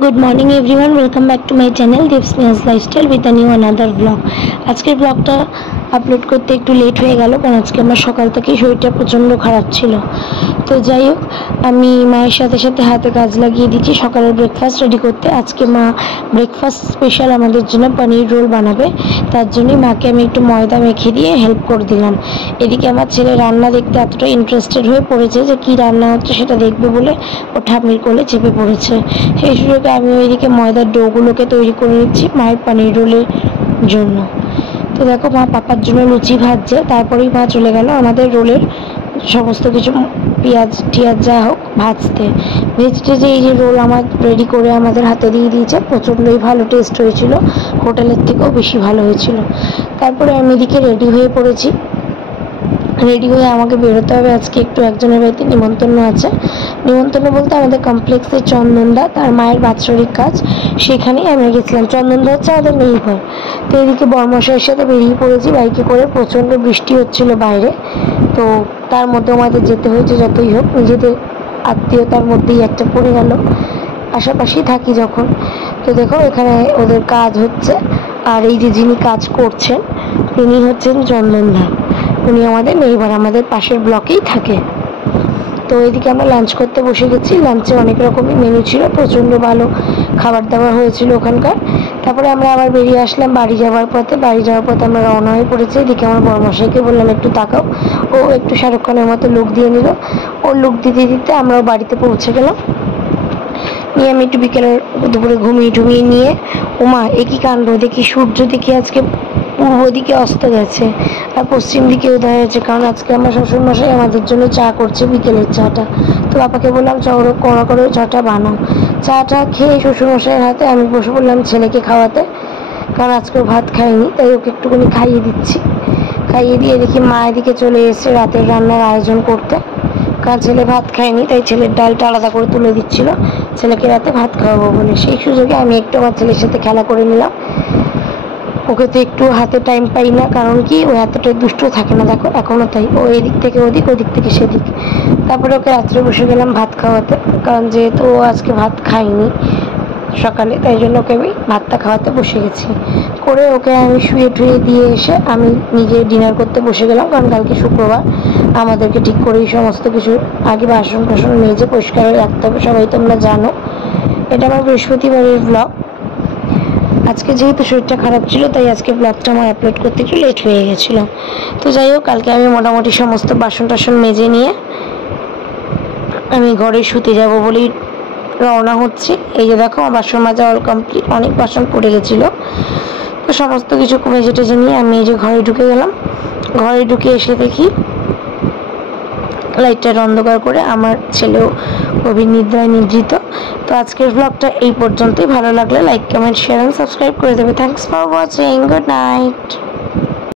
Good morning everyone, welcome back to my channel Deep Sneha's lifestyle with new another blog. আজকের ব্লগটা upload করতে একটু late হয়ে গেল, কারণ আজকে আমার সকাল থেকেই শরীরটা প্রচণ্ড খারাপ ছিল। তো যাই হোক, আমি মায়ের সাথে সাথে হাতে কাজ লাগিয়ে দিচ্ছি সকালের ব্রেকফাস্ট রেডি করতে। আজকে মা ব্রেকফাস্ট স্পেশাল আমাদের জন্য পনির রোল বানাবে, তার জন্যই মাকে আমি একটু ময়দা মেখে দিয়ে হেল্প করে দিলাম। এদিকে আমার ছেলে রান্না দেখতে এতটা ইন্টারেস্টেড হয়ে পড়েছে যে কী রান্না হচ্ছে সেটা দেখবে বলে ও ঠাম্মির কোলে চেপে পড়েছে। সেই সুযোগে আমি ওইদিকে ময়দার ডোগুলোকে তৈরি করে নিচ্ছি মায়ের পনির রোলের জন্য। তো দেখো, মা পাপার জন্য লুচি ভাজছে, তারপরেই মা চলে গেল আমাদের রোলের সমস্ত কিছু পেঁয়াজ টিয়াজ যা হোক ভাজতে। ভেজতে যে এই যে রোল আমার রেডি করে আমাদের হাতে দিয়ে দিয়েছে, প্রচণ্ডই ভালো টেস্ট হয়েছিল, হোটেলের থেকেও বেশি ভালো হয়েছিল। তারপরে আমি এদিকে রেডি হয়ে পড়েছি। রেডি হয়ে আমাকে বেরোতে হবে, আজকে একটু একজনের বাড়িতে নিমন্ত্রণ আছে। নিমন্ত্রণ বলতে আমাদের কমপ্লেক্সের চন্দনদা, তার মায়ের বাৎসরিক কাজ, সেখানেই আমরা গেছিলাম। চন্দনদা হচ্ছে আমাদের নেইবার। তো এদিকে বর্মশাইয়ের সাথে বেরিয়ে পড়েছি বাইকে করে। প্রচণ্ড বৃষ্টি হচ্ছিল বাইরে, তো তার মধ্যে আমাদের যেতে হয়েছে। যতই হোক, নিজেদের আত্মীয়তার মধ্যেই একটা পড়ে গেল, পাশাপাশি থাকি যখন। তো দেখো, এখানে ওদের কাজ হচ্ছে, আর এই যে যিনি কাজ করছেন তিনি হচ্ছেন চন্দনদা। উনি আমাদের নেইবার, আমাদের পাশের ব্লকেই থাকে। তো এদিকে আমরা লাঞ্চ করতে বসে গেছি। লাঞ্চে অনেক রকমই মেনু ছিল, প্রচণ্ড ভালো খাবার দাবার হয়েছিল ওখানকার। তারপরে আমরা আবার বেরিয়ে আসলাম বাড়ি যাওয়ার পথে। বাড়ি যাওয়ার পথে আমরা রওনা হয়ে পড়েছি। এদিকে আমার বড়মশাইকে বললাম একটু তাকাও, ও একটু শাহরুখ খানের মতো লুক দিয়ে নিল। ওর লুক দিতে দিতে আমরাও বাড়িতে পৌঁছে গেলাম। নিয়ে আমি একটু বিকেলের দুপুরে ঘুমিয়ে নিয়ে, ওমা একই কাণ্ড দেখি, সূর্য দেখি আজকে পূর্ব দিকে অস্ত গেছে আর পশ্চিম দিকে উদয় হয়েছে। কারণ আজকে আমার শ্বশুরমশাই আমাদের জন্য চা করছে, বিকেলের চাটা। তো বাবাকে বললাম চড়ো কড়া করে চাটা বানাও। চাটা খেয়ে শ্বশুরমশাইয়ের হাতে আমি বসে পড়লাম ছেলেকে খাওয়াতে, কারণ আজকেও ভাত খাইনি, তাই ওকে একটুখানি খাইয়ে দিচ্ছি। খাইয়ে দিয়ে দেখি মা এদিকে চলে এসে রাতের রান্নার আয়োজন করতে। কারণ ছেলে ভাত খায়নি, তাই ছেলের ডালটা আলাদা করে তুলে দিচ্ছিল ছেলেকে রাতে ভাত খাওয়াবো বলে। সেই সুযোগে আমি একটু আমার ছেলের সাথে খেলা করে নিলাম। ওকে তো একটু হাতে টাইম পাই না, কারণ কি ও এতটাই দুষ্ট থাকে না, দেখো এখনও তাই, ও এদিক থেকে ওদিক, ওদিক থেকে সেদিক। তারপরে ওকে রাত্রে বসে গেলাম ভাত খাওয়াতে, কারণ যেহেতু ও আজকে ভাত খায়নি সকালে, তাই জন্য ওকে আমি ভাতটা খাওয়াতে বসে গেছি। করে ওকে আমি শুয়ে টুয়ে দিয়ে এসে আমি নিজে ডিনার করতে বসে গেলাম, কারণ কালকে শুক্রবার আমাদেরকে ঠিক করেই সমস্ত কিছু আগে বাসন টাসন মেজে পরিষ্কার রাখতে হবে, সবাই তোমরা জানো। এটা আমার বৃহস্পতিবারের ব্লগ। আজকে যেহেতু শরীরটা খারাপ ছিল, তাই আজকে ব্লগটা আমার আপলোড করতে একটু লেট হয়ে গেছিলো। তো যাই হোক, কালকে আমি মোটামুটি সমস্ত বাসন টাসন মেজে নিয়ে আমি ঘরে শুতে যাব বলেই রওনা হচ্ছি। এই যে দেখো, আমার বাসন মাজা অল কমপ্লিট, অনেক বাসন পড়ে গেছিলো। তো সমস্ত কিছু মেজে টেজে নিয়ে আমি এই যে ঘরে ঢুকে গেলাম। ঘরে ঢুকে এসে দেখি লাইটটা অন্ধকার করে আমার ছেলেও গভীর নিদ্রায় নিদ্রিত। তো আজকের ব্লগটা এই পর্যন্তই। ভালো লাগলে like comment share and subscribe করে দেবে। Thanks for watching, good night.